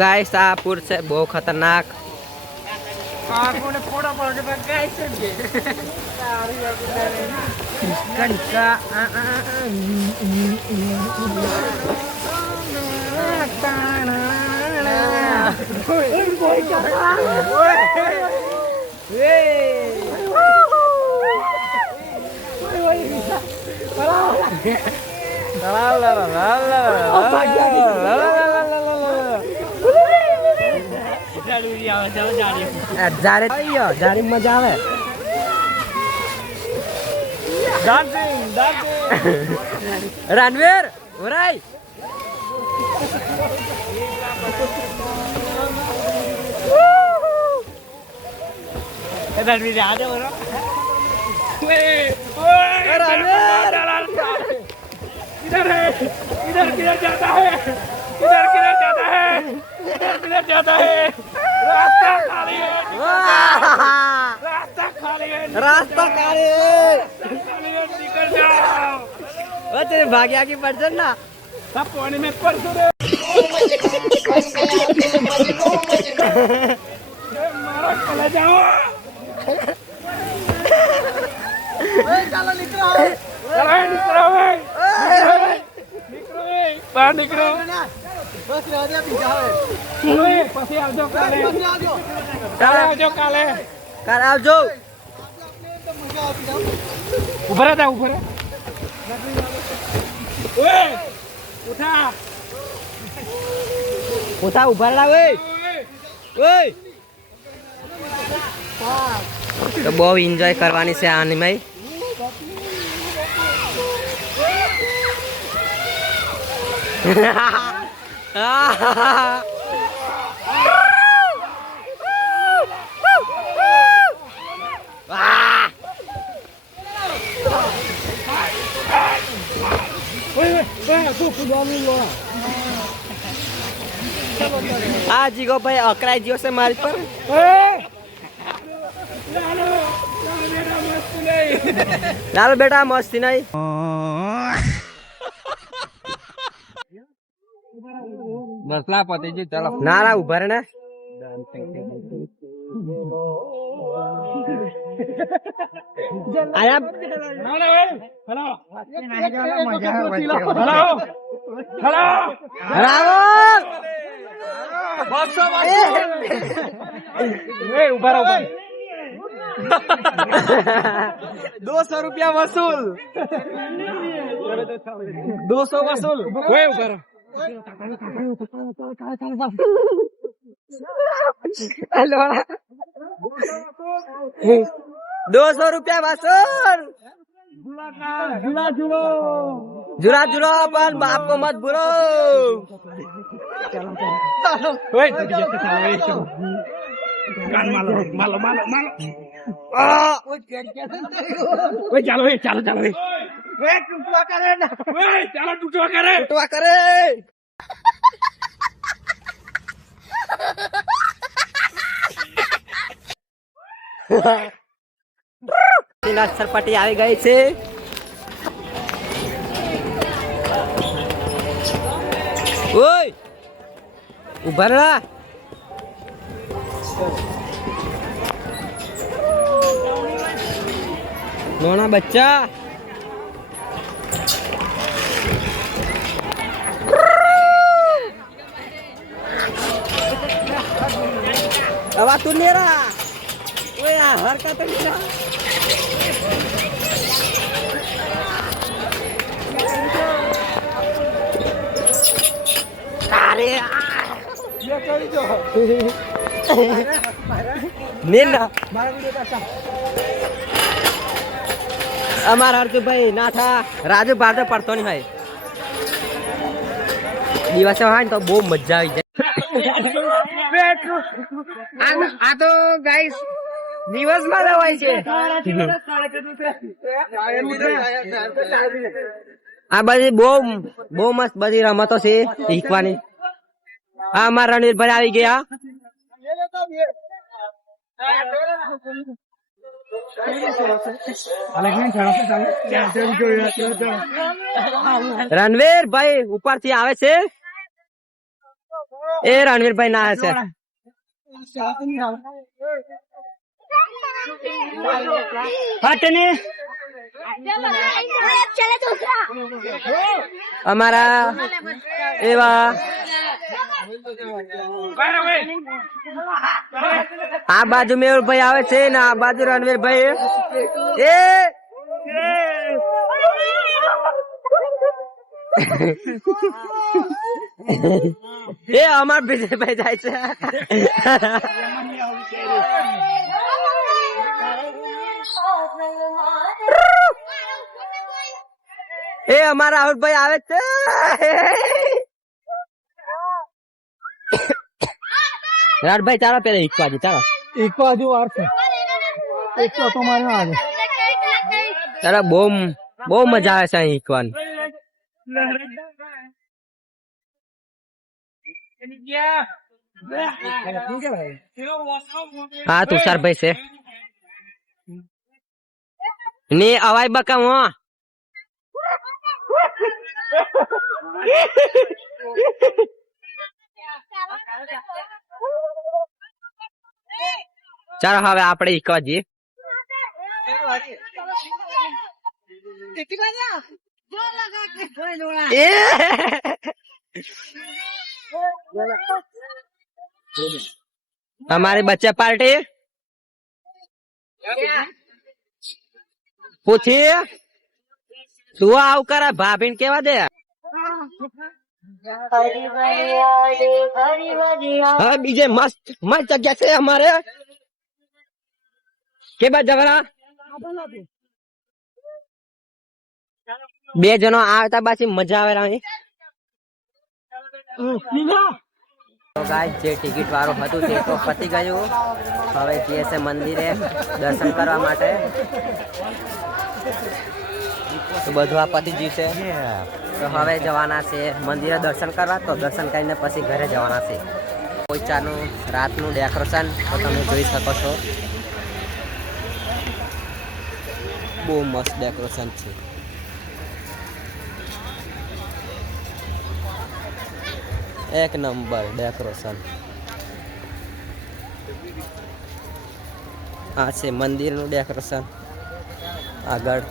Guys આ પૂર છે બહુ ખતરનાક. જારી મજા આવે. રણવીર ઓરાય रणवीर आ जाओ ना इधर है इधर किधर जाता है इधर किधर जाता है इधर किधर जाता है रास्ता खाली है रास्ता खाली है रास्ता खाली है निकल जाओ तेरे भाग्या की पर्सन ना सब पानी में पड़ रे मारो चले जाओ चलो निकलो निकलो बाहर निकलो बस राजा पीछा પછી આવજો કાલે આવજો કાલે કાલે આવજો ઉભા રહા ઉભા રહા ઓય ઉઠા ઉઠા ઉભા રહા ઓય ઓય તો બહુ એન્જોય કરવાની છે આની મેં. આ જીગો ભાઈ અકરાઈ ગયો છે મારી પર. લાલો બેટા મસ્તી નહીં. મસલા પતિજી ચાલો ના ના ઉભા રહે ને. આયા હેલો ઉભા રહો 200 रुपया वसूल 200 वसूल. ઓય ઉભા રહો हेलो 200 रुपया वसूल. झूला झूलो अपन बाप को मत भूलो. ઓય કાન માલો માલો માલો માલો ઓય ચાલો ચાલો ચાલો टूटवा करे ना. ઓય ચાલો ટૂટવા કરે टूटवा करे. સરપટી આવી ગઈ છે. ઓય ઉભા રહા. નોના બચ્ચા अब तू ले रहा वो यार हर का तो नहीं रहा. अरे ये कर दो नींद અમારા હરતું ભાઈ ના થા રાજુ બહાર તો પડતો નહીં હોય. દિવસે હોય ને તો બહુ મજા આવી જાય. આ તો ગાઈસ દિવસમાં હોય છે. આ બધી બહુ મસ્ત બધી રમતો છે શીખવાની. હા અમારા રણવીરભાઈ આવી ગયા. રણવીર ભાઈ ઉપર થી આવે છે. એ રણવીરભાઈ ના છે. અમારા એવા આ બાજુ મેહુલભાઈ આવે છે ને આ બાજુ રણવીરભાઈ. એ અમાર વિજયભાઈ જાય છે. એ અમારા રાહુલભાઈ આવે છે. રાજભાઈ ચાલો પેલા ઈકવા દે. ચાલો ઈકવા હજુ વાર છે. ઈકવા તો મારે આવે. ચાલો બહુ મજા આવે છે અહીં ઈકવાની. હા તુષારભાઈ છે ને અવાય બકા હું ચાલો હવે આપણે ઈકવા જઈએ. हमारे बच्चे पार्टी पूछिए તું આવ કરે ભાભી ને કેવા દે. હવે બીજે મસ્ત મસ્ત જગ્યા છે અમારે કે બા જગડા બે જણો આવતા પાછી મજા આવે રહી. તો ગાઈસ જે ટિકિટ વાળું હતું તે તો પતી ગયું. હવે જઈએ છે મંદિરે દર્શન કરવા માટે. તો બધું આ પતી ગયું છે તો હવે જવાના છે મંદિરે દર્શન કરવા. તો દર્શન કરીને પછી ઘરે જવાના છે. પોઈચાનું રાતનું ડેકોરેશન તો તમે જોઈ શકો છો. બહુ મસ્ત ડેકોરેશન છે. એક નંબર ડેકોરેશન. આ છે મંદિરનું ડેકોરેશન. આગળ